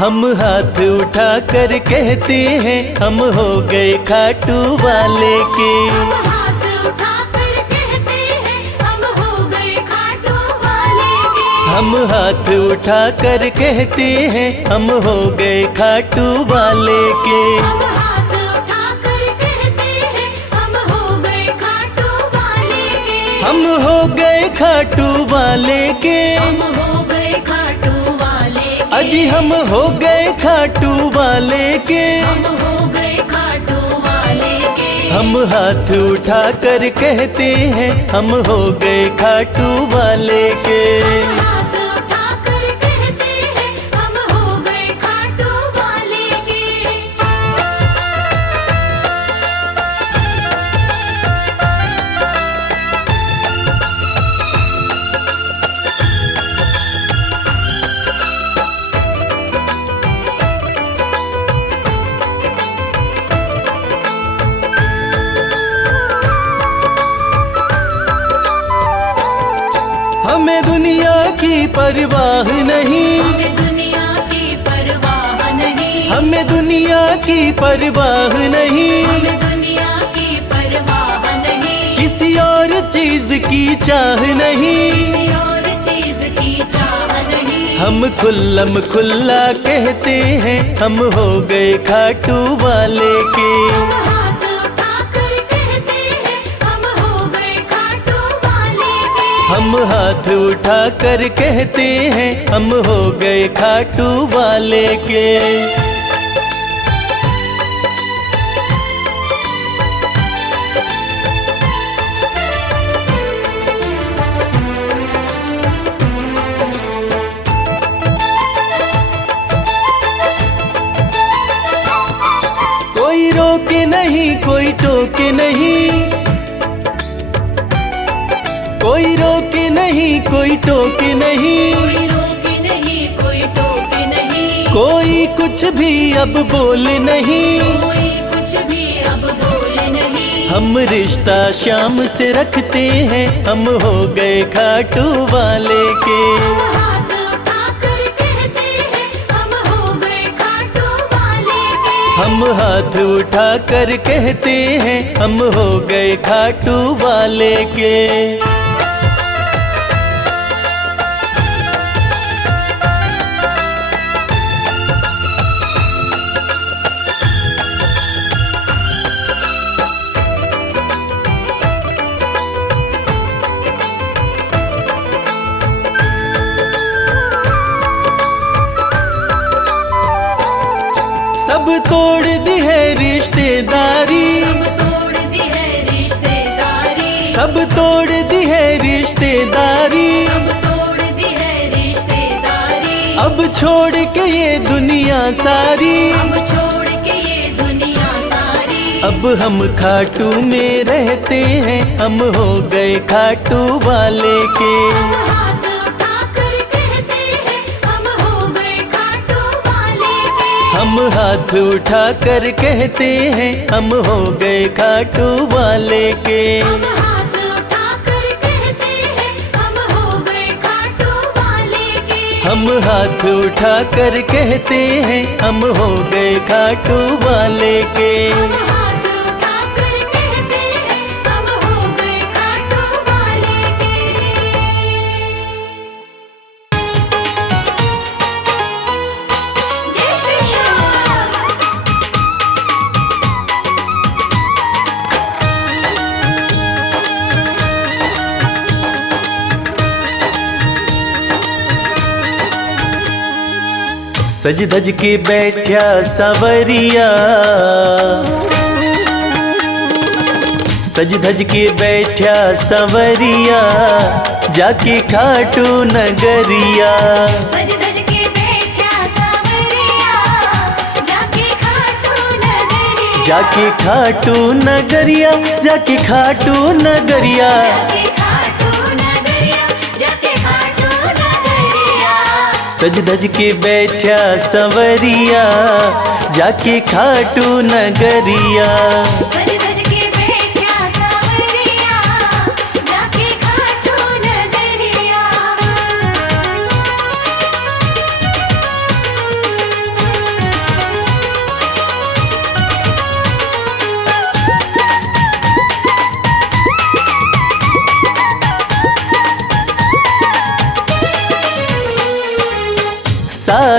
हम हाथ उठा कर कहते हैं हम हो गए खाटू वाले के। हम हाथ उठा कर कहते हैं हम हो गए खाटू वाले के। हम हाथ उठा कर कहते हैं हम हो गए खाटू वाले के। हम हाथ उठा कर कहते हैं हम हो गए खाटू वाले के। हम हो गए खाटू वाले के। हम हो गए खाटू वाले के। अजी हम हो गए खाटू वाले के। हम हो गए खाटू वाले के। हम हाथ उठा कर कहते हैं हम हो गए खाटू वाले के। हम हाथ उठा कर कहते हैं हम हो गए खाटू वाले के। हमें दुनिया की परवाह नहीं। हमें दुनिया की परवाह नहीं। हमें दुनिया की परवाह नहीं। हमें दुनिया की परवाह नहीं। किसी और चीज की चाह नहीं। किसी और चीज की चाह नहीं। हम खुल्लम खुल्ला कहते हैं हम हो गए खाटू वाले के। हम हाथ उठा कर कहते हैं हम हो गए खाटू वाले के। हम हाथ उठा कर कहते हैं हम हो गए खाटू वाले के। कोई रोके नहीं कोई टोके नहीं। कोई रोके नहीं कोई टोके नहीं। कोई रोके नहीं कोई टोके नहीं। कोई कुछ भी अब बोले नहीं। कोई कुछ भी अब बोले नहीं। हम रिश्ता शाम से रखते हैं हम हो गए खाटू वाले के। हम हाथ उठा कर कहते हैं हम हो गए खाटू वाले के। हम हाथ उठा कर कहते हैं हम हो गए खाटू वाले के। सब तोड़ दी है रिश्तेदारी। सब तोड़ दी है रिश्तेदारी। सब तोड़ दी है रिश्तेदारी। सब तोड़ दी है रिश्तेदारी। अब छोड़ के ये दुनिया सारी। अब छोड़ के ये दुनिया सारी। अब हम खाटू में रहते हैं हम हो गए खाटू वाले के। हम हाथ उठा कर कहते हैं हम हो गए खाटू वाले के। हम हाथ उठा कर कहते हैं हम हो गए खाटू वाले के। हम हाथ उठा कर कहते हैं हम हो गए खाटू वाले के। हम हाथ उठा कर कहते हैं हम हो गए खाटू वाले के। हम हाथ उठा कर कहते हैं हम हो गए खाटू वाले के। जय श्री श्याम। सज धज के बैठा सवरिया। सज धज के बैठा सवरिया जाके खाटू नगरिया। सज धज के बैठा सावरिया जाके खाटू नगरिया। जाके खाटू नगरिया जाके खाटू नगरिया। जाके खाटू नगरिया जाके खाटू नगरिया। सज धज के बैठा सवरिया जाके खाटू नगरिया। सज धज के बैठा सावरिया जाके खाटू नगरिया।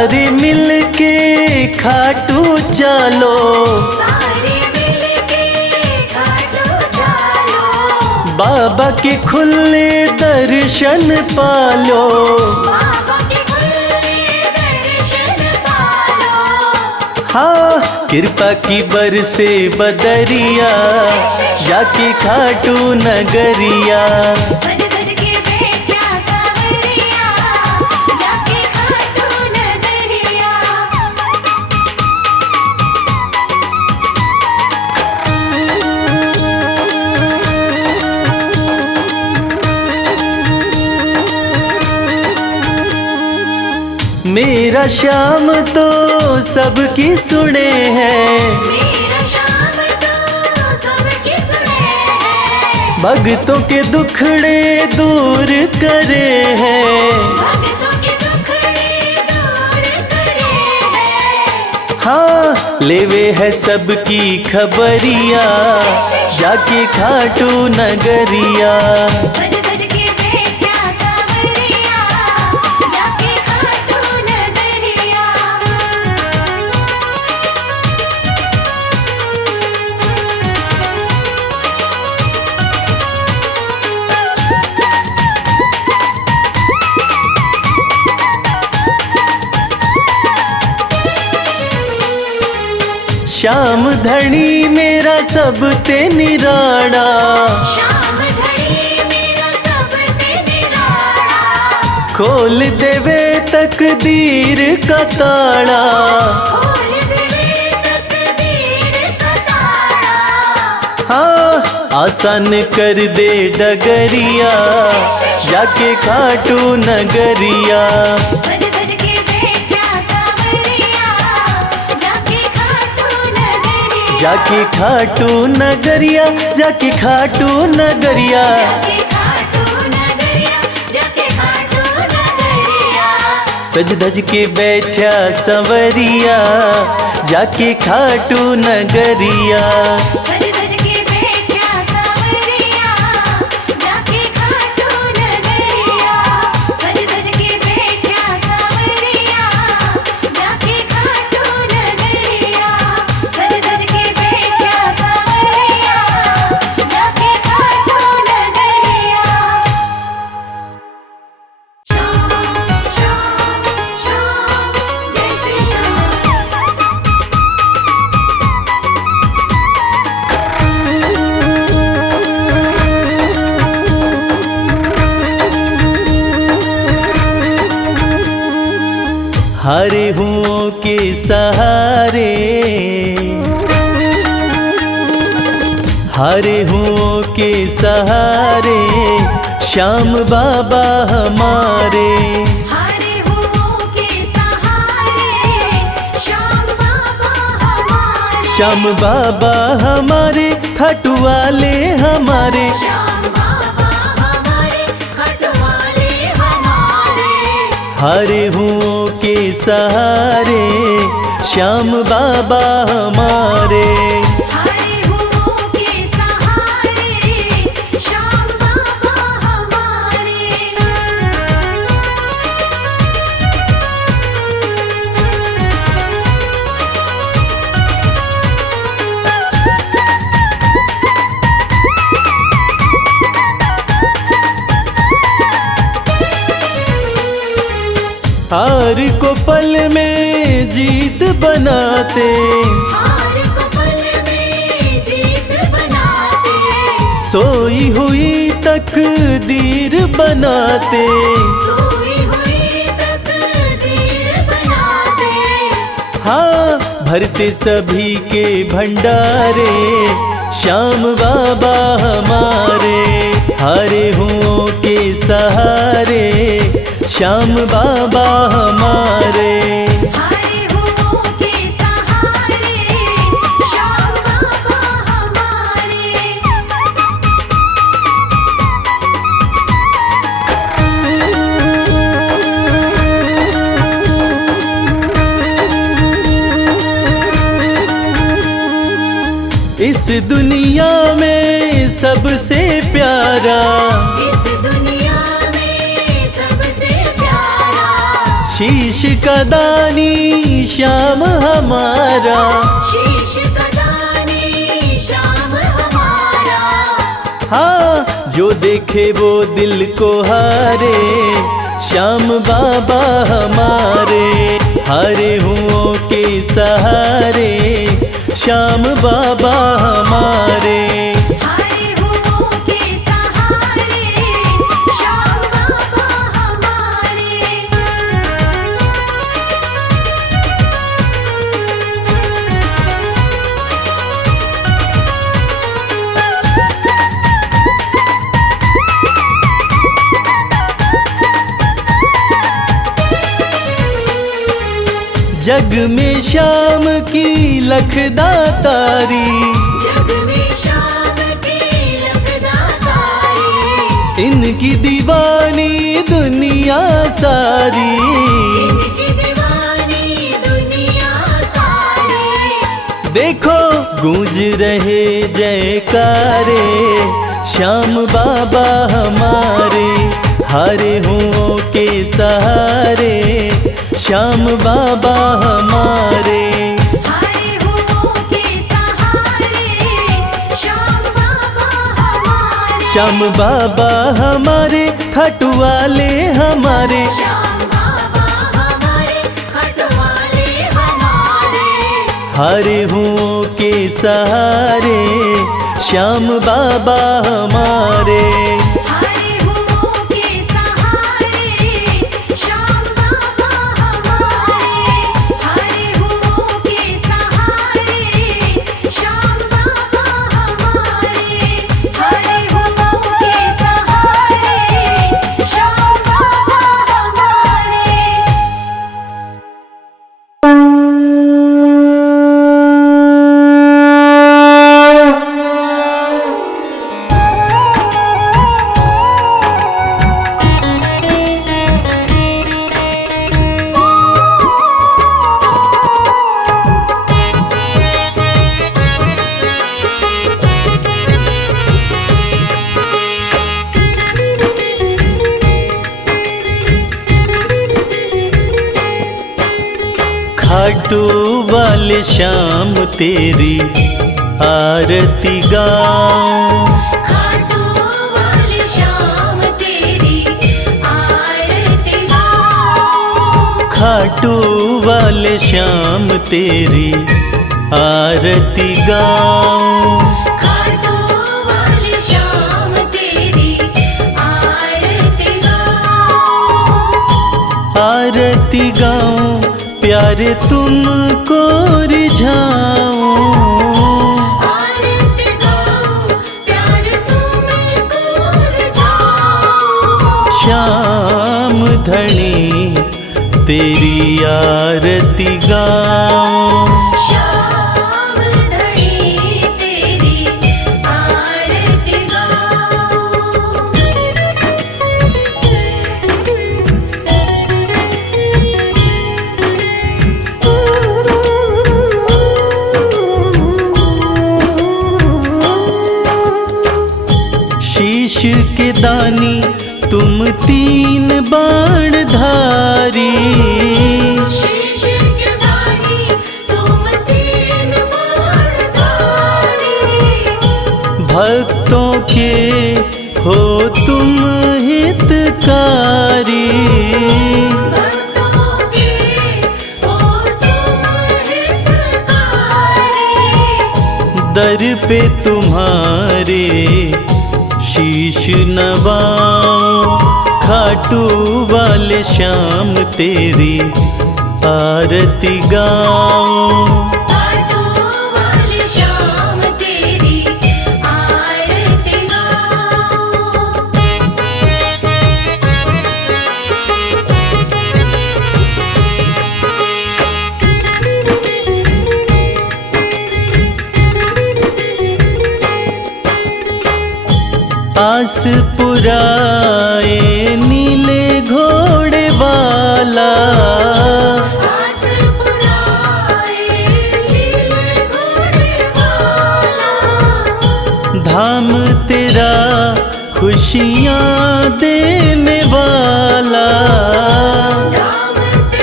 सारे मिलके खाटू चलो, सारे मिलके खाटू चलो, बाबा के खुले दर्शन पालो। बाबा के खुले दर्शन पालो। हाँ, कृपा की बरसे बदरिया, जाके खाटू नगरिया। सज सज के बैठा सावरिया, जाके खाटू नगरिया। मेरा श्याम तो सबकी सुने हैं, मेरा श्याम तो सबकी सुने हैं, भक्तों के दुखड़े दूर करे हैं। भक्तों के दुखड़े दूर करे हैं। हाँ, लेवे है सबकी खबरिया, जाके खाटू नगरिया। सज सज के बैठा सावरिया, जाके खाटू नगरिया। श्याम धनी मेरा सब ते निराड़ा, श्याम धनी मेरा सब ते निराला, खोल देवे तकदीर का ताड़ा। खोल देवे तकदीर का ताड़ा। हाँ, आसान कर दे डगरिया, जाके खाटू नगरिया। सज सज के बैठा सावरिया, जाके खाटू नगरिया। जाके खाटू नगरिया, जाके खाटू नगरिया। जाके खाटू नगरिया, जाके खाटू नगरिया। सज धज के बैठा संवरिया, जाके खाटू नगरिया। सज सज के बैठा सावरिया, जाके खाटू नगरिया। सज सज के बैठा सावरिया, जाके खाटू नगरिया। सज सज के बैठा सावरिया, जाके खाटू नगरिया। श्याम श्याम श्याम, जय श्री श्याम। हरे हुओं के सहारे, हरे हुओं के सहारे, श्याम बाबा हमारे। हरे हुओं के सहारे, श्याम बाबा हमारे। श्याम बाबा हमारे, खाटू वाले हमारे। श्याम बाबा हमारे, खटवाले हमारे। हरे हुओं के सहारे, श्याम बाबा हमारे। हरे हुओं के सहारे, श्याम बाबा हमारे। हार को पल में जीत बनाते, हार को पल में जीत बनाते, सोई हुई तकदीर बनाते। सोई हुई तकदीर बनाते। हाँ, भरते सभी के भंडारे, श्याम बाबा हमारे। हरे हुओं के सहारे, श्याम बाबा हमारे। हरे हुओं के सहारे, श्याम बाबा हमारे। इस दुनिया में सबसे प्यारा, इस दुनिया में सबसे प्यारा, शीश का दानी श्याम हमारा, शीश कदानी श्याम हमारा। हाँ जो देखे वो दिल को हारे, श्याम बाबा हमारे। हारे हुओं के सहारे, श्याम बाबा हमारे। हारे हुओं के सहारे, श्याम बाबा हमारे। जग में श्याम की लखदातारी, जग में श्याम की लखदातारी। इनकी दीवानी दुनिया सारी, इनकी दीवानी दुनिया सारी। देखो गूंज रहे जयकारे, श्याम बाबा हमारे। हारे हुओं के सहारे, श्याम बाबा हमारे। हारे हुओं के सहारे, श्याम बाबा हमारे। श्याम बाबा हमारे, खाटू वाले हमारे। श्याम बाबा हमारे, खटवाले हमारे। हारे हुओं के सहारे, श्याम बाबा हमारे। हारे हुओं के सहारे, श्याम बाबा हमारे। हारे हुओं के सहारे, श्याम बाबा हमारे। हारे हुओं के सहारे, श्याम बाबा हमारे। खाटू वाले श्याम तेरी आरती गाऊं, खाटू वाले श्याम तेरी आरती गाऊं। खाटू वाले श्याम तेरी आरती गाऊं। खाटू वाले श्याम तेरी आरती गाऊं। आरती गाऊं प्यारे तुमको रिझाऊं। आरती गाऊं प्यार तुमको रिझाऊं। श्याम धनी तेरी आरती गाऊं। श्याम धनी तेरी आरती गाऊं। शीश के दानी तुम तीन बाण धारी, शीश के दानी तुम तीन बाणधारी। भक्तों के हो तुम हितकारी। भक्तों के हो तुम हितकारी। दर पे तुम्हारे शीश नवाऊं। खाटू वाले श्याम तेरी आरती गाऊं। खाटू वाले श्याम तेरी आरती गाऊं। आस पुराए नीले घोड़े वाला, आस पुराए नीले घोड़े वाला। धाम तेरा खुशियाँ देने वाला। धाम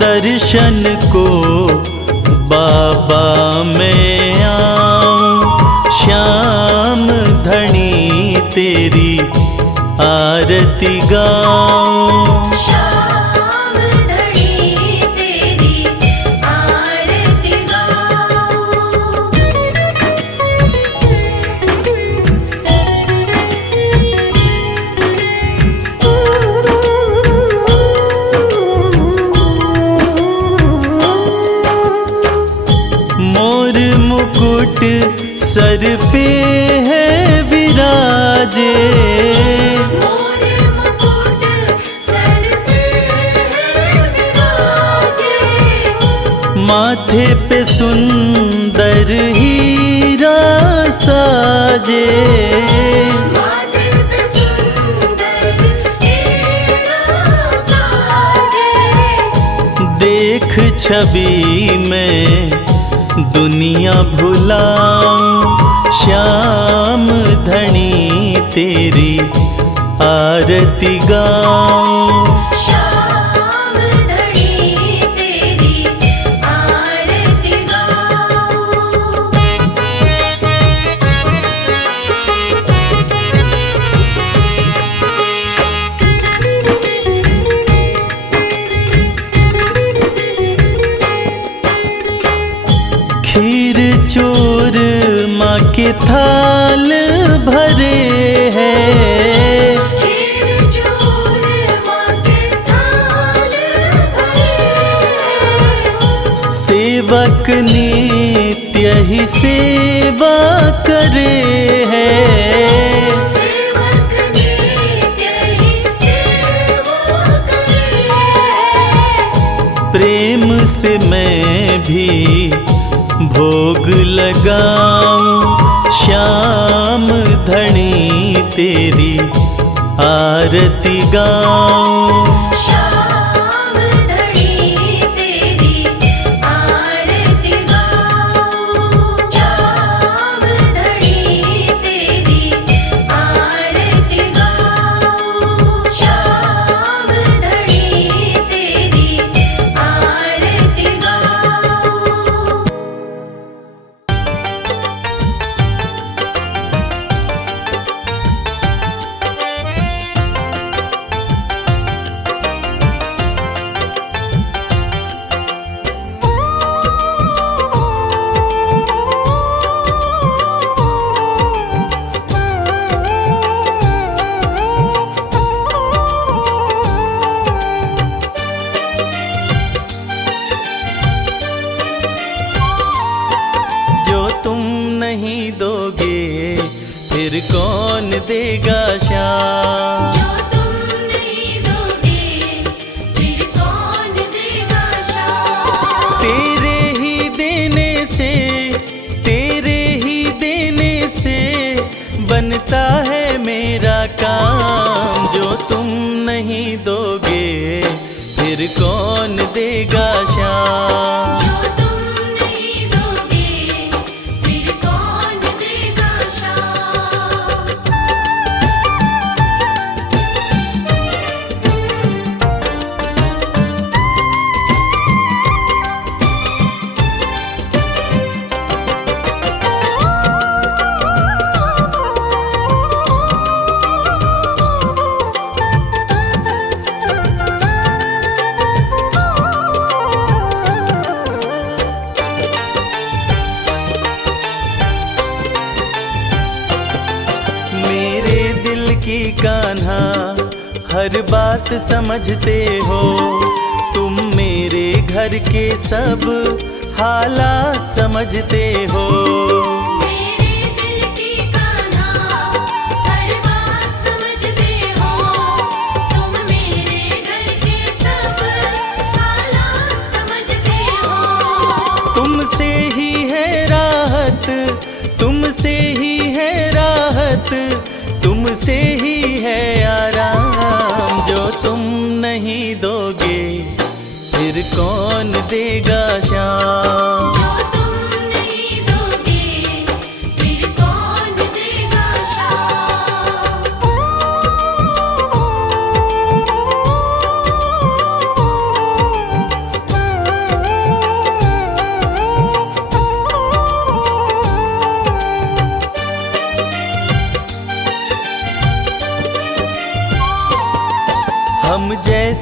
दर्शन को बाबा मैं आऊं, श्याम धनी तेरी आरती गाऊं। श्याम धनी तेरी आरती गाऊं। मोर मुकुट सर पे है विराजे, मोर मुकुट सर पे है विराजे। माथे पे सुंदर हीरा साजे, माथे पे सुंदर हीरा साजे। देख छवि में दुनिया भुलाऊं, श्याम धनी तेरी आरती गाऊं। श्याम धनी तेरी आरती गाऊं। खीर चूर माँ के थाल भरे हैं, खीर चूर माँ के थाल भरे। सेवक नित्य ही सेवा करे हैं। सेवक नित्य ही सेवा करे। प्रेम से मैं भी भोग लगाऊं, श्याम धनी तेरी आरती गाऊं। श्याम धनी तेरी आरती गाऊं। श्याम धनी तेरी आरती गाऊं। श्याम धनी तेरी आरती गाऊं। जो तुम नहीं दोगे फिर कौन देगा श्याम। जो तुम नहीं दोगे फिर कौन देगा श्याम। तेरे ही देने से, तेरे ही देने से बनता है मेरा काम। जो तुम नहीं दोगे फिर कौन देगा श्याम। जो तुम नहीं दोगे फिर कौन देगा श्याम। मेरे दिल की कान्हा हर बात समझते हो, तुम मेरे घर के सब हालात समझते हो। मेरे दिल की कान्हा हर बात समझते हो। तुम मेरे घर के सब हालात समझते हो। तुमसे ही है राहत, तुमसे ही है राहत, तुमसे ही है आराम। जो तुम नहीं दोगे फिर कौन देगा श्याम। जो तुम नहीं दोगे फिर कौन देगा श्याम।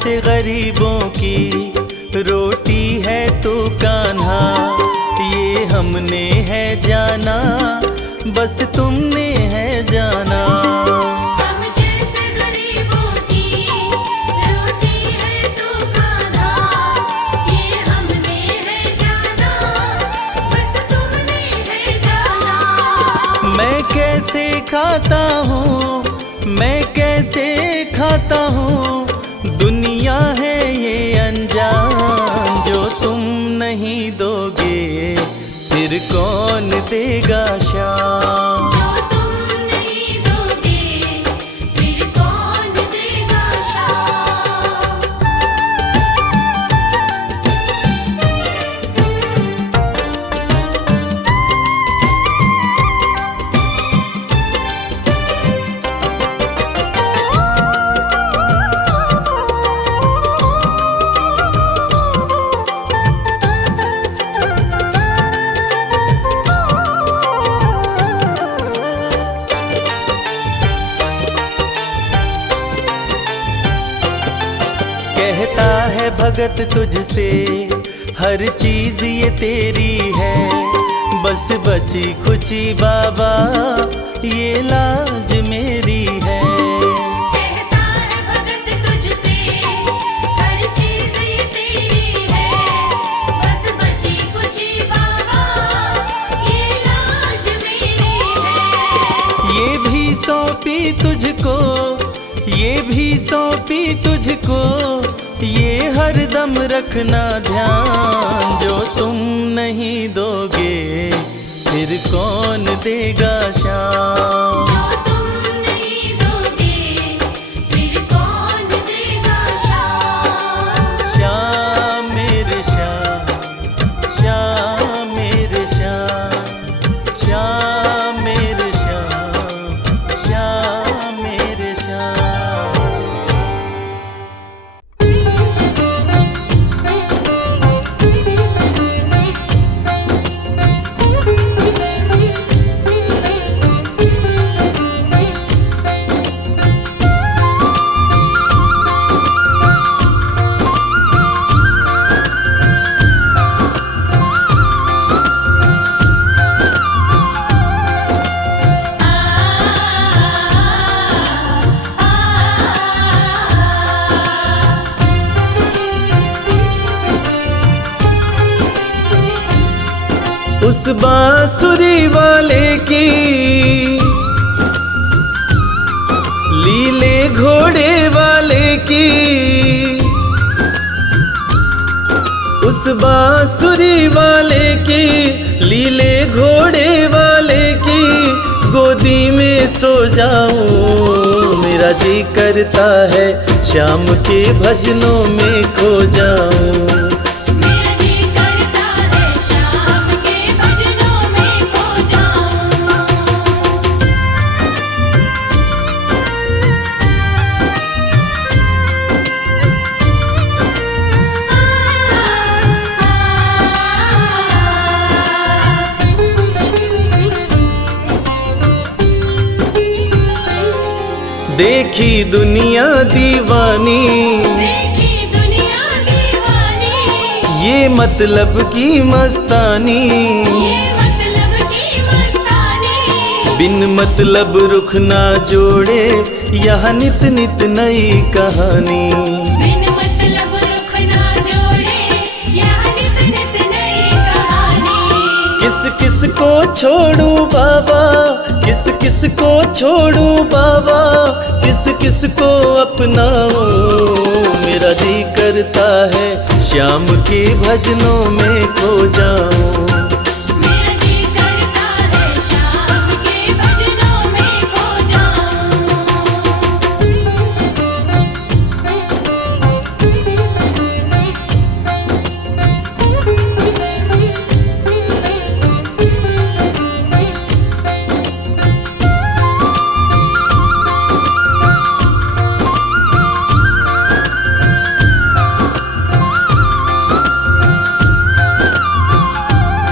जैसे गरीबों की रोटी है तू कान्हा, ये हमने है जाना, बस तुमने है जाना। हम जैसे गरीबों की रोटी है तू कान्हा, ये हमने है जाना, बस तुमने है जाना। मैं कैसे खाता हूँ, मैं कैसे खाता हूँ, दुनिया है ये अनजान। जो तुम नहीं दोगे फिर कौन देगा शाम। जो तुम नहीं दोगे फिर कौन देगा शाम। कहता है भगत तुझसे हर चीज ये तेरी है, बस बची खुची बाबा ये लाज मेरी है। कहता है भगत तुझसे हर चीज ये तेरी है, बस बची कुची बाबा ये लाज मेरी है। ये भी सौंपी तुझको, ये भी सौंपी तुझको, ये हर दम रखना ध्यान। जो तुम नहीं दोगे फिर कौन देगा शाम। जो तुम नहीं दोगे फिर कौन देगा शाम। श्याम मेरे श्याम, श्याम मेरे श्याम, श्याम मेरे श्याम, श्याम मेरे श्याम। उस बांसुरी वाले की लीले घोड़े वाले की, उस बांसुरी वाले की लीले घोड़े वाले की गोदी में सो जाऊं। मेरा जी करता है शाम के भजनों में खो जाऊं। मेरा जी करता है शाम के भजनों में खो जाऊं। देखी दुनिया दीवानी, देखी दुनिया दीवानी, ये मतलब की मस्तानी, ये मतलब की मस्तानी। बिन मतलब रुख ना जोड़े यहाँ नित नित नई कहानी। बिन मतलब रुख ना जोड़े यहाँ नित नित नई कहानी। किस किस को छोड़ूं बाबा, किस किस को छोड़ूं बाबा, किस किस को अपनाऊं। मेरा जी करता है शाम के भजनों में खो जाऊं। मेरा जी करता है शाम के भजनों में खो जाऊं।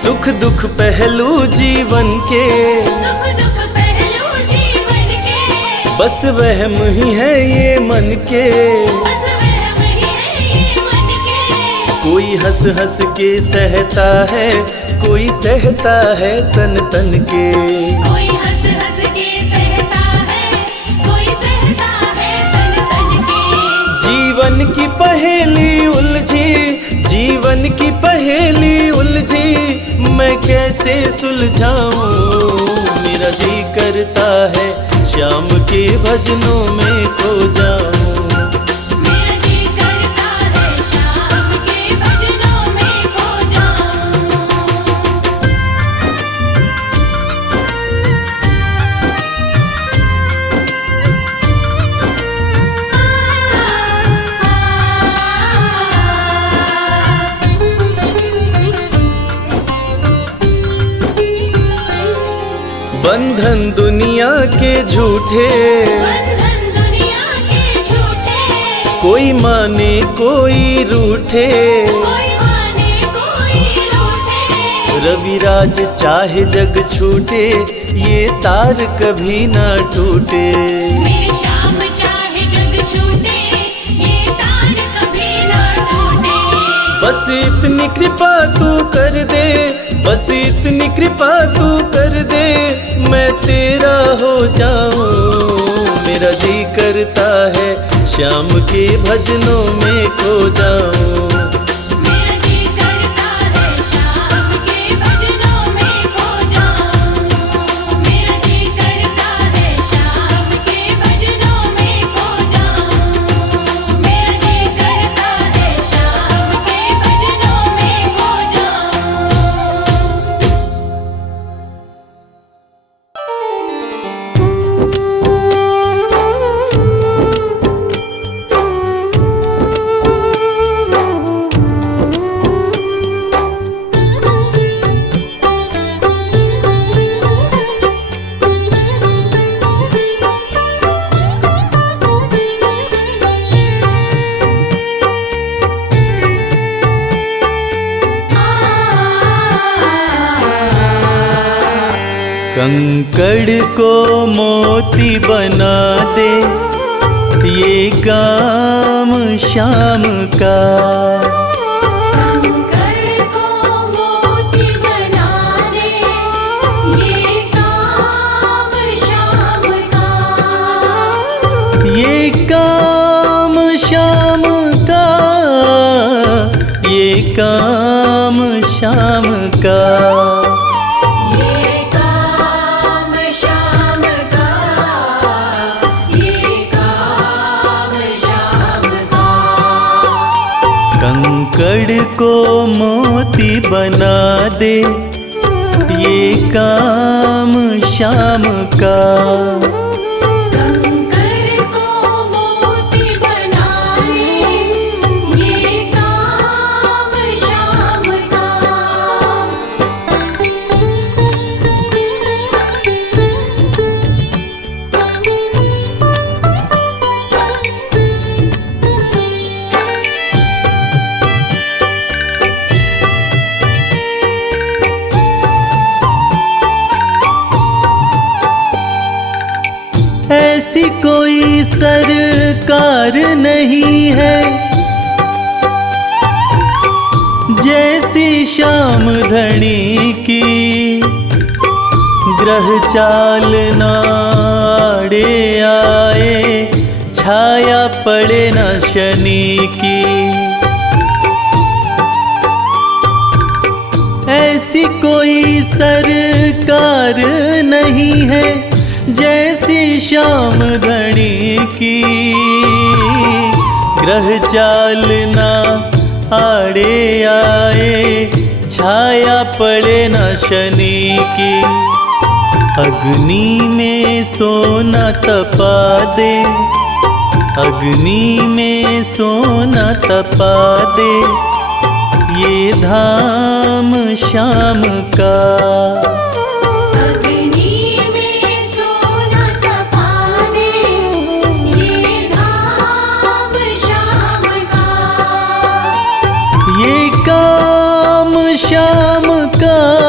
सुख दुख पहलू जीवन के, सुख दुख पहलू जीवन के, बस वहम ही है ये मन के। बस वहम ही है ये मन के। कोई हंस हंस के सहता है, कोई सहता है तन तन के। कोई हंस हंस के सहता है, कोई सहता है तन तन के। जीवन की पहेली उलझी, जीवन की पहेली उलझी, मैं कैसे सुलझाऊं। मेरा जी करता है श्याम के भजनों में खो जाऊं। मेरा जी करता है शाम के भजनों में खो जाऊं। बंधन दुनिया के झूठे, बंधन दुनिया के झूठे, कोई माने कोई रूठे। कोई माने कोई रूठे। रविराज चाहे जग छूटे, ये तार कभी ना टूटे। मेरे श्याम चाहे जग छूटे, ये तार कभी ना टूटे। बस इतनी कृपा तू कर दे, बस इतनी कृपा तू कर दे, मैं तेरा हो जाऊं। मेरा जी करता है श्याम के भजनों में खो जाऊं। मेरा जी करता है शाम के भजनों में खो जाऊं। मेरा जी करता है शाम के भजनों में खो जाऊं। मेरा जी करता है शाम के भजनों में खो जाऊं। कंकड़ को मोती बना दे, ये काम श्याम का। कंकड़ को मोती बना दे, ये काम श्याम का। ये काम श्याम का, ये काम श्याम का। ये काम श्याम का, ये काम श्याम का। कंकड़ को मोती बना दे, ये काम श्याम का। कंकड़ को मोती बना दे, ये काम श्याम का। ऐसी कोई सरकार नहीं है, जैसी श्याम धनी की। ग्रह चाल नाड़े आए, छाया पड़े न शनि की। ऐसी कोई सरकार नहीं है, जैसी श्याम धनी की। ग्रह चाल ना आड़े आए, छाया पड़े न शनि की। अग्नि में सोना तपा दे, अग्नि में सोना तपा दे, ये धाम श्याम का। अग्नि में सोना तपा दे, ये धाम श्याम का। ये काम श्याम का,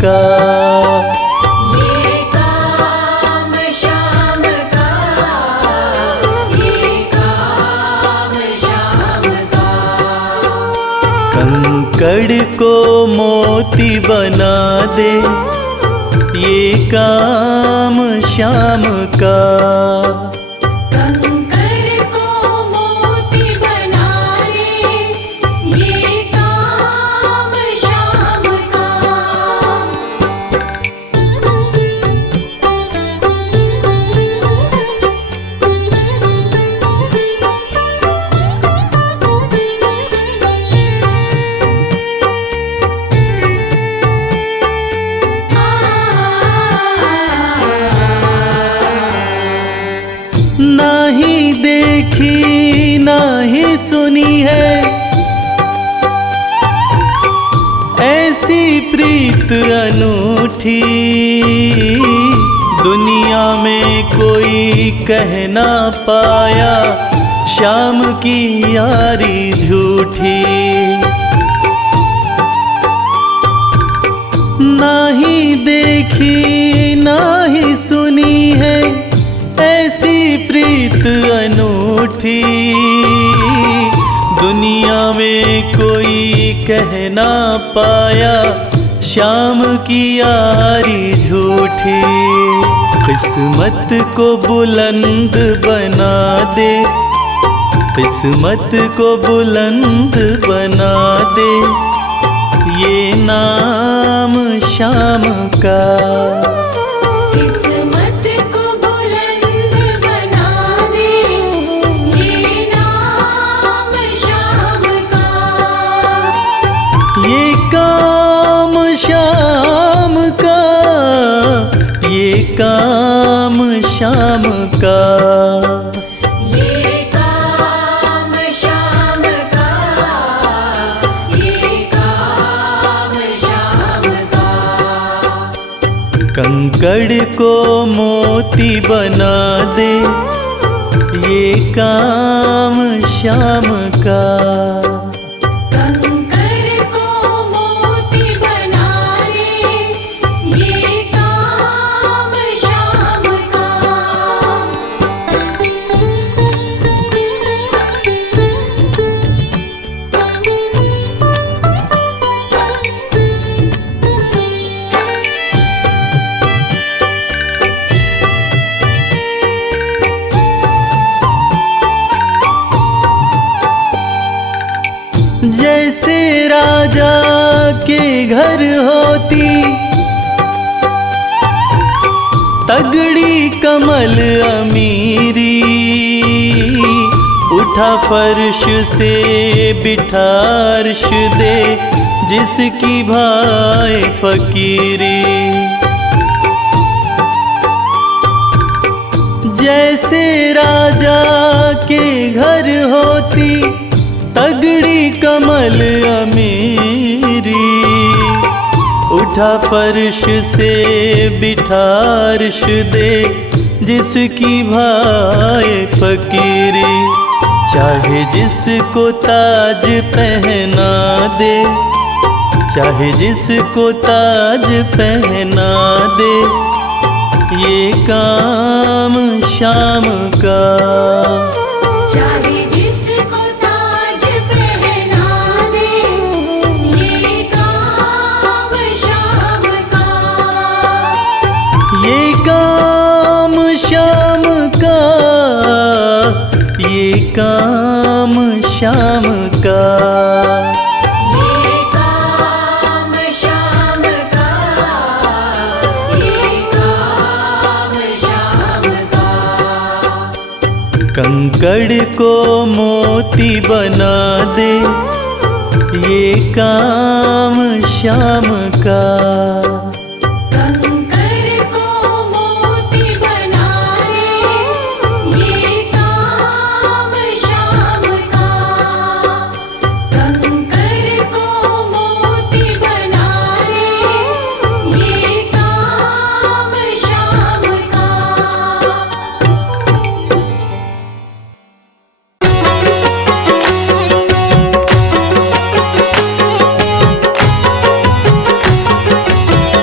का। ये काम श्याम का, ये काम श्याम का। कंकड़ को मोती बना दे, ये काम श्याम का। कंकर को मोती बना दे, ये काम श्याम का। नाही देखी नाही सुनी है ऐसी प्रीत अनूठी, दुनिया में कोई कह ना पाया श्याम की यारी झूठी। नाही देखी नाही सुनी है ऐसी प्रीत अनूठी, दुनिया में कोई कह ना पाया श्याम की यारी झूठी। किस्मत को बुलंद बना दे, किस्मत को बुलंद बना दे, ये नाम श्याम का। किस्मत को बुलंद बना दे, ये नाम श्याम का। ये काम श्याम का, ये काम श्याम का। ये काम श्याम का, ये काम श्याम का। कंकड़ को मोती बना दे, ये काम श्याम का। कंकर को मोती बना दे, ये काम श्याम का। जैसे राजा के घर होती तगड़ी कमल अमीरी, उठा फर्श से बिठा अर्श दे जिसकी भाई फकीरी। जैसे राजा के घर होती तगड़ी कमल अमीरी, उठा फर्श से बिठा अर्श दे जिसकी भाई फकीरी। चाहे जिसको ताज पहना दे, चाहे जिसको ताज पहना दे, ये काम श्याम का। चाहे जिसको ताज पहना दे, ये काम श्याम का। ये काम श्याम का, ये काम श्याम का। ये काम श्याम का, ये काम श्याम का। कंकड़ को मोती बना दे, ये काम श्याम का। कंकर को मोती बना दे, ये काम श्याम का। कंकर को मोती बना दे, ये काम श्याम का।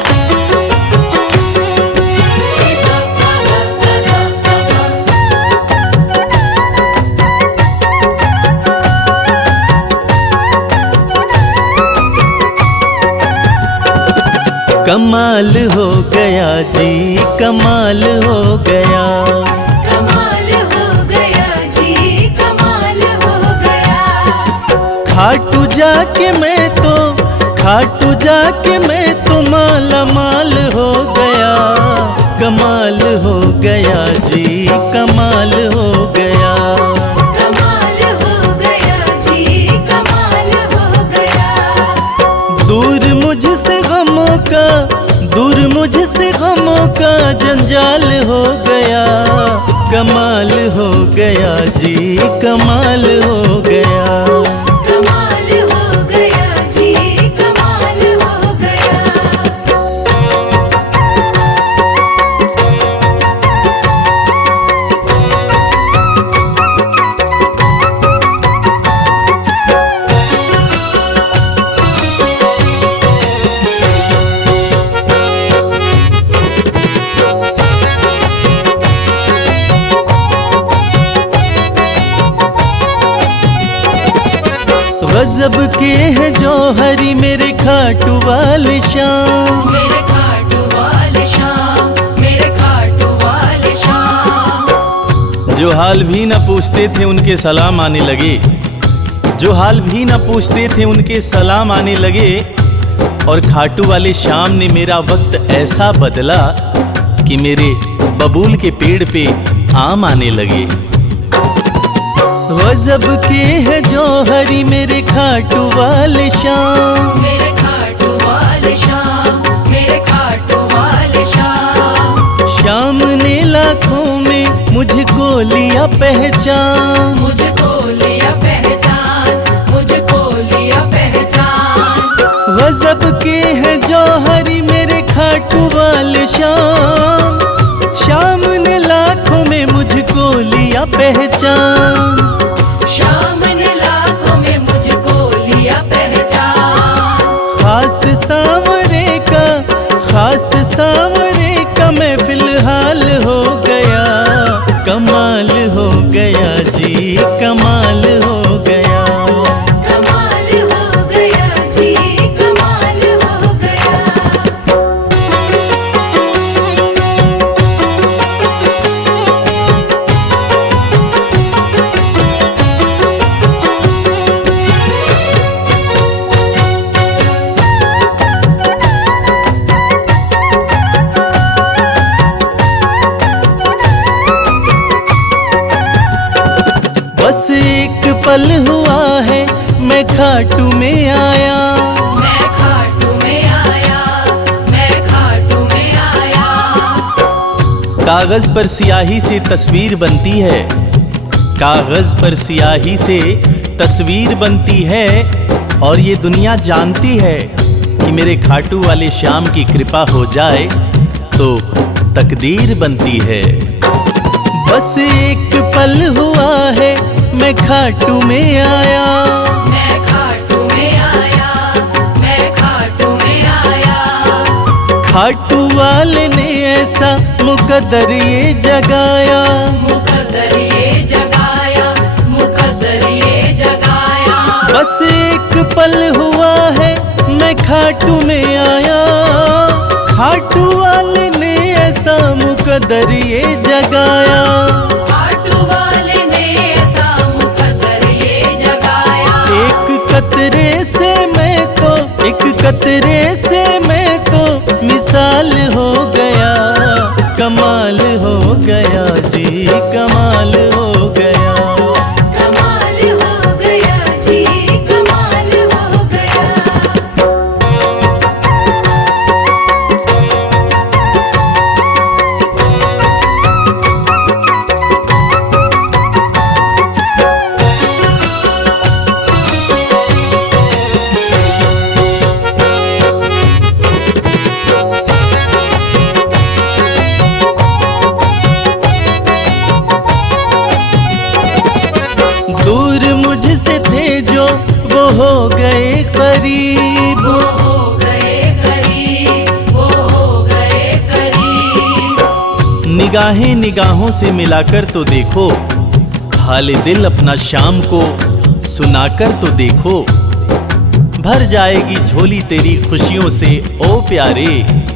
कमाल हो गया जी, कमाल हो गया। कमाल हो गया जी, कमाल हो गया। खाटू जाके मैं तो माला माल हो गया। कमाल हो गया जी, कमाल हो गया। कमाल हो गया जी, कमाल हो गया। दूर मुझसे गमों का जंजाल हो गया। कमाल हो गया जी, कमाल हो गया। कमाल हो गया जी, कमाल हो गया। गजब के हैं जौहरी मेरे खाटू वाले शाम। मेरे खाटू वाले शाम, मेरे खाटू वाले शाम। जो हाल भी न पूछते थे उनके सलाम आने लगे। जो हाल भी न पूछते थे उनके सलाम आने लगे। और खाटू वाले शाम ने मेरा वक्त ऐसा बदला कि मेरे बबूल के पेड़ पे आम आने लगे। गजब के हैं जौहरी मेरे खाटू वाले शाम। मेरे खाटू वाले शाम, मेरे खाटू वाले शाम। शाम ने लाखों में मुझको लिया पहचान। मुझको लिया पहचान, मुझको लिया पहचान। गजब के हैं जौहरी मेरे खाटू वाले शाम। शाम ने लाखों में मुझको लिया पहचान। शाम ने लाखों में मुझको लिया पहचान। खास सांवरे का मैं फिलहाल हो गया। कमाल हो गया जी, कमाल हो गया। कमाल हो गया जी, कमाल हो गया। बस एक पल हुआ है मैं खाटू में आया। मैं खाटू में आया, मैं खाटू में आया। कागज पर स्याही से तस्वीर बनती है। कागज पर स्याही से तस्वीर बनती है। और ये दुनिया जानती है कि मेरे खाटू वाले शाम की कृपा हो जाए तो तकदीर बनती है। बस एक पल हुआ है मैं खाटू में आया। मैं खाटू में आया, मैं खाटू में आया। खाटू वाले ने ऐसा मुकद्दर ये जगाया। मुकद्दर ये जगाया, मुकद्दर ये जगाया। बस एक पल हुआ है मैं खाटू में आया। खाटू वाले ने ऐसा मुकद्दर ये जगाया। खाटू वाले ने ऐसा मुकद्दर ये जगाया। एक कतरे से मैं तो मिसाल हो गया। कमाल हो गया जी, कमाल हो गया। कमाल हो गया जी, कमाल हो गया। दूर मुझसे थे जो वो हो गए करीब। वो हो गए करीब, वो हो गए करीब। निगाहें निगाहों से मिलाकर तो देखो। हाल दिल अपना शाम को सुनाकर तो देखो। भर जाएगी झोली तेरी खुशियों से ओ प्यारे।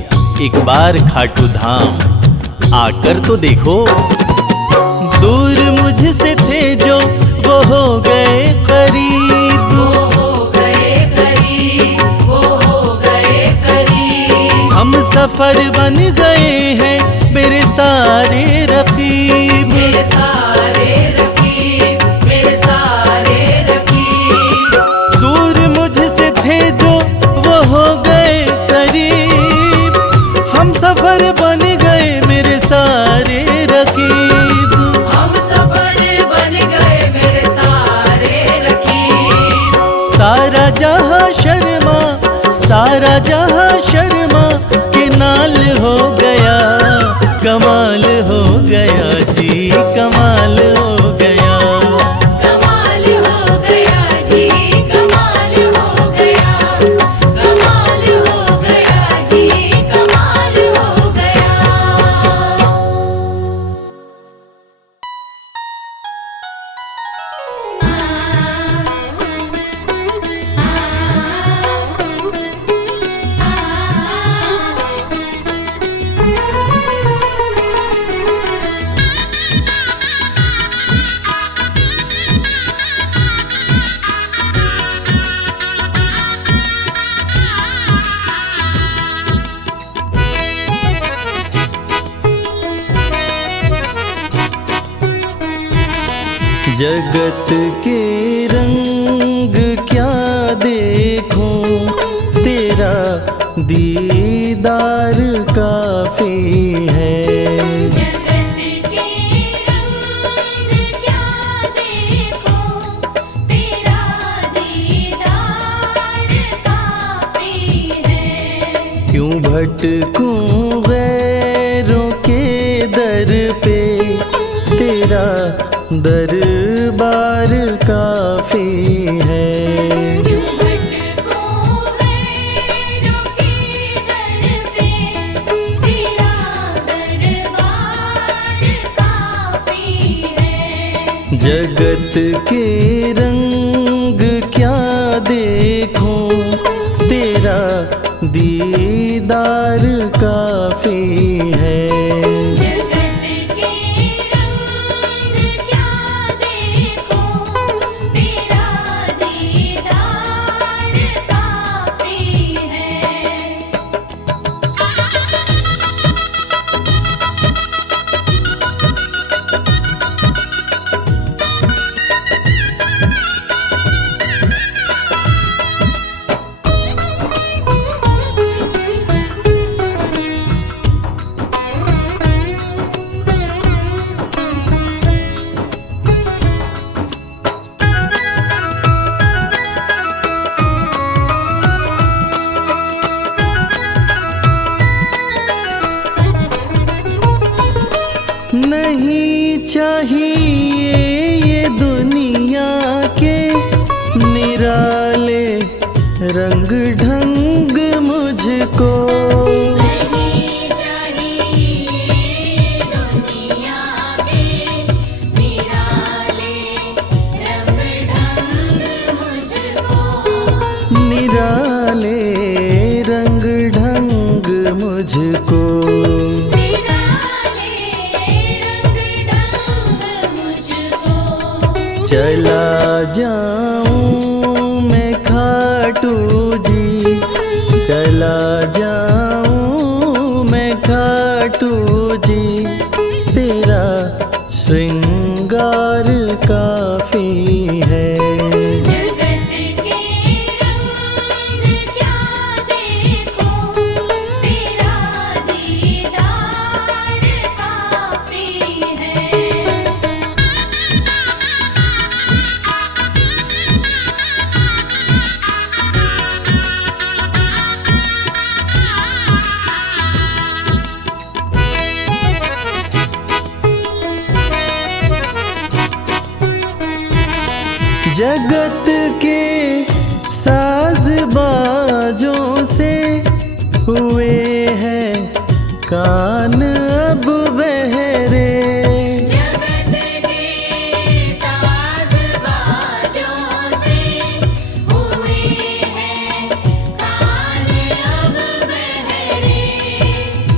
एक बार खाटू धाम आकर तो देखो। दूर मुझसे थे जो वो हो गए करीब, वो हो गए करीब, वो हो गए करीब। हम सफर बन गए हैं मेरे सारे रकीब, मेरे सारे रकीब, मेरे सारे रकीब। दूर मुझसे थे जो वो हो गए करीब, हम सफर बन गए मेरे सारे रकीब। हम सफर बन गए मेरे सारे रकीब। सारा जहां शर्मा, सारा जहां शर्मा के नाल हो गया, कमाल हो गया जी, कमाल हो गया। कमाल हो गया जी, कमाल हो गया, कमाल हो गया जी, कमाल हो गया। जगत के रंग क्या देखूं, तेरा दीदार काफी है। जगत के रंग क्या देखूं, तेरा दीदार काफी है। क्यों भटकूं गैरों के दर पे, तेरा दरबार काफी है। क्यों भटकूं गैरों के दर पे, तेरा दरबार काफी है। जगत के रंग क्या देखूं, तेरा दीदार काफी है। जगत के रंग क्या देखूं, तेरा दीदार काफी है। नहीं चाहिए ये दुनिया के निराले रंग ढंग मुझको, नहीं चाहिए दुनिया के निराले रंग ढंग मुझको। निराले रंग ढंग मुझको। निराले रंग ढंग मुझको। चला जाऊं मैं खाटू जी, चला जाऊं मैं खाटू जी, तेरा श्रृंगार काफी है। जगत के रंग क्या देखूं, तेरा दीदार काफी है। जगत के साज बाजों से हुए हैं कान अब बहरे। जगत के साज बाजों से हुए हैं कान अब बहरे।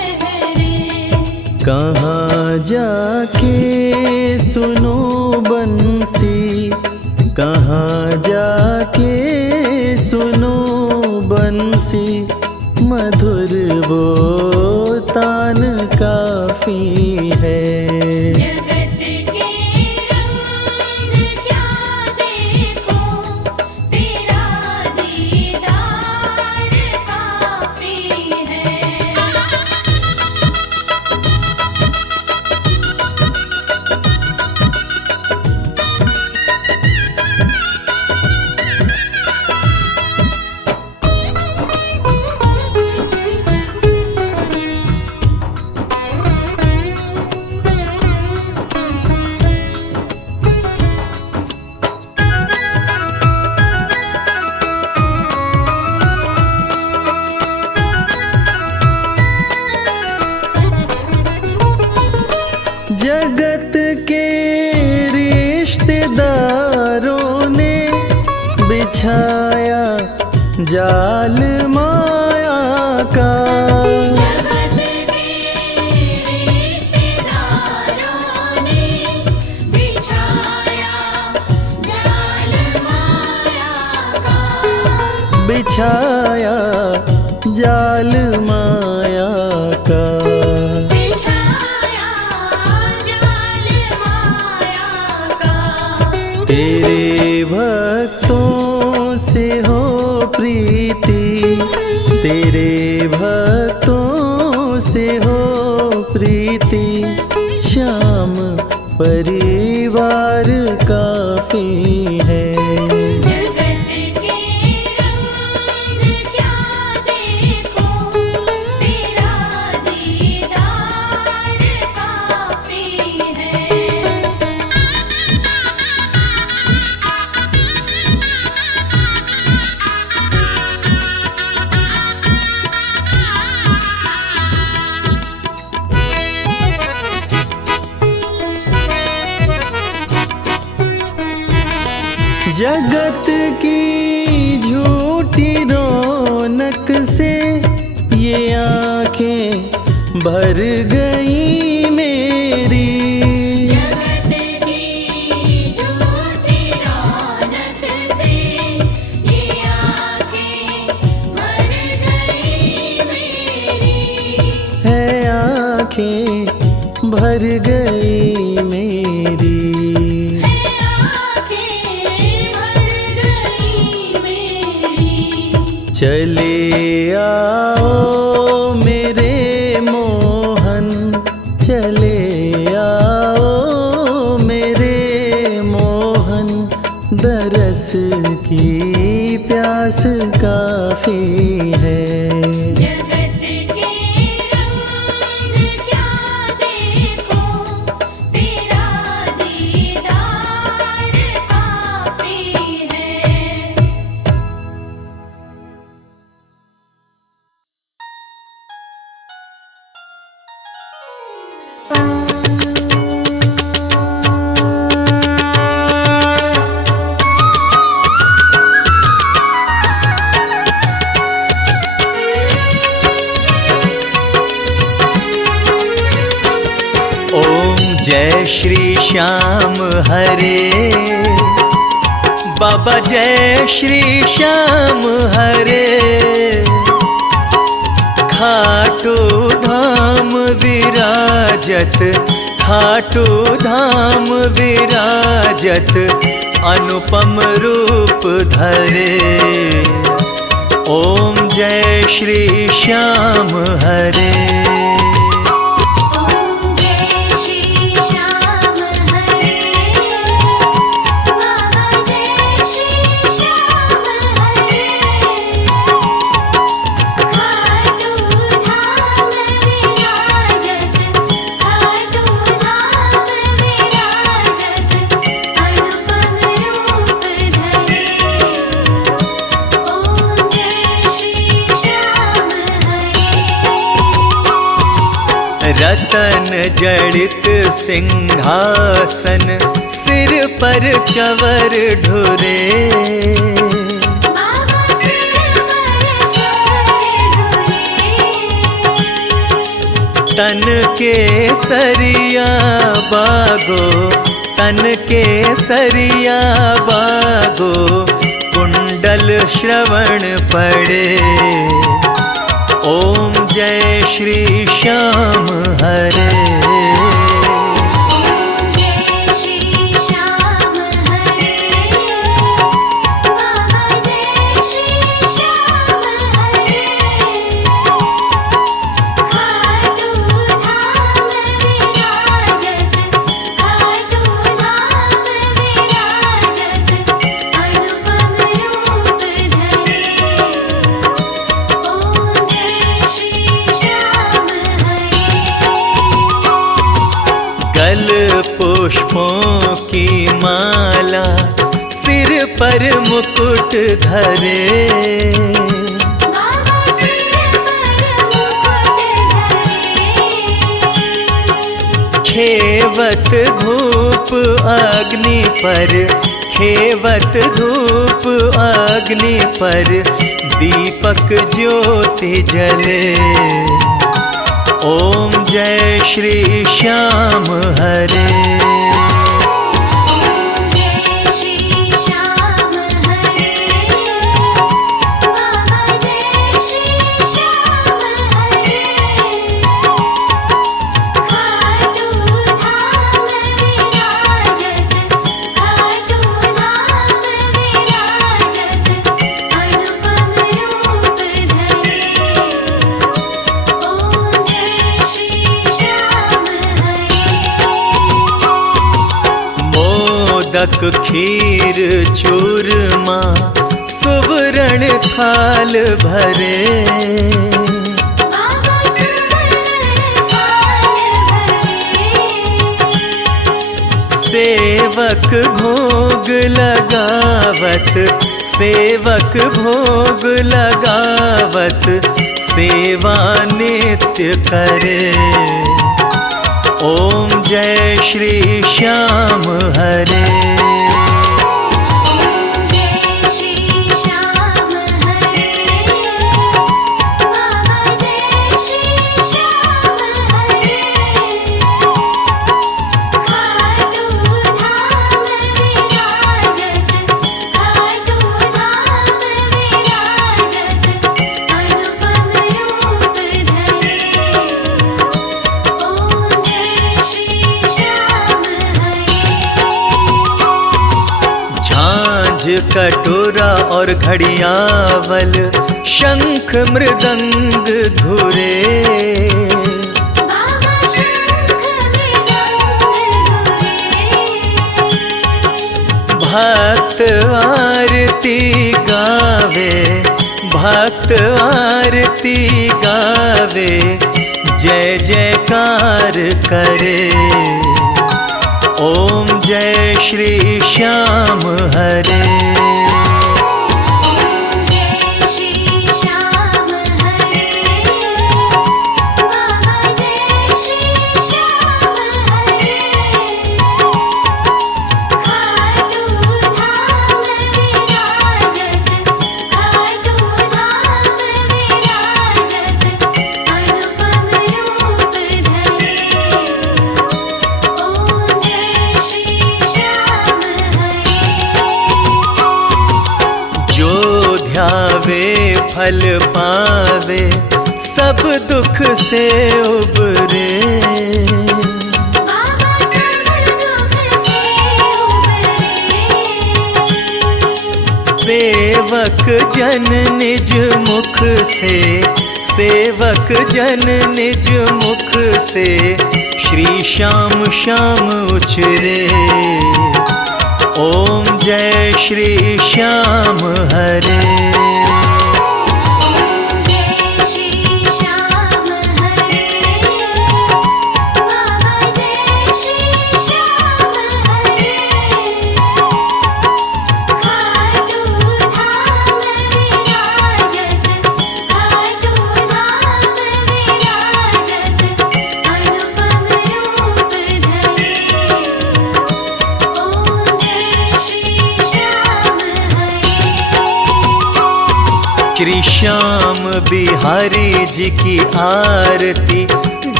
कहाँ जाके सुनो बंसी, कहाँ जाके सुनो बंसी, मधुर वो तान काफी है। जगत के रंग क्या देखो, तेरा दीदार काफी है। जगत के रिश्तेदारों ने बिछाया जाल माया का। जगत के रिश्तेदारों ने बिछाया जाल माया का, बिछाया जाल माया का। बिछाया जाल माया का। तेरे भक्तों से हो प्रीति, तेरे भक्तों से हो प्रीति, श्याम परिवार काफी है। जगत के रंग क्या देखो, तेरा दीदार काफी है। जगत की झूठी रौनक से ये आंखें भर गई मेरी। जगत की झूठी रौनक से ये आँखें भर गई मेरी। है आंखें भर गई मेरी। चले आओ मेरे मोहन, चले आओ मेरे मोहन, दरस की प्यास काफी है। जगत के रंग क्या देखो, तेरा दीदार काफी है। जय श्री श्याम हरे, बाबा जय श्री श्याम हरे। खाटू धाम विराजत, खाटू धाम विराजत, अनुपम रूप धरे। ओम जय श्री श्याम हरे। ओम जय श्री श्याम हरे, बाबा जय श्री श्याम हरे। खाटू धाम विराजत, खाटू धाम विराजत, अनुपम रूप धरे। ओम जय श्री श्याम हरे। रतन जड़ित सिंहासन, सिर पर चवर ढुरे। बाबा सिर पर चढ़ ढुरे। तन के सरिया बागो, तन के सरिया बागो, कुंडल श्रवण पड़े। ओम जय श्री श्याम हरे। कल पुष्पों की माला, सिर पर मुकुट धरे। खेवत धूप अग्नि पर, खेवत धूप अग्नि पर, दीपक ज्योति जले। ओम जय श्री श्याम हरे। मोदक खीर चूरमा, सुवर्ण थाल भरे। सेवक भोग लगावत, सेवक भोग लगावत, सेवा नित्य करे। ओम जय श्री श्याम हरे। कटोरा और घड़ियावल, शंख मृदंग धुरे। भक्त आरती गावे, भक्त आरती गावे, जय जयकार करे। ओम जय श्री श्याम हरे। वे फल पावे, सब दुख से उबरे। सेवक जन निज मुख से, सेवक जन निज मुख से, श्री श्याम श्याम उचरे। ओम जय श्री श्याम हरे। श्री श्याम बिहारी जी की आरती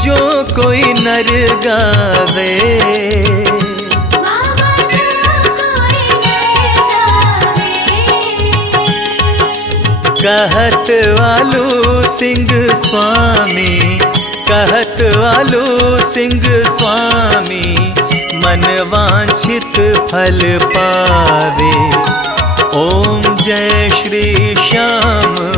जो कोई नर गावे, बाबा जो कोई नर गावे। कहत वालू सिंह स्वामी, कहत वालू सिंह स्वामी, मन वांछित फल पावे। ओम जय श्री श्याम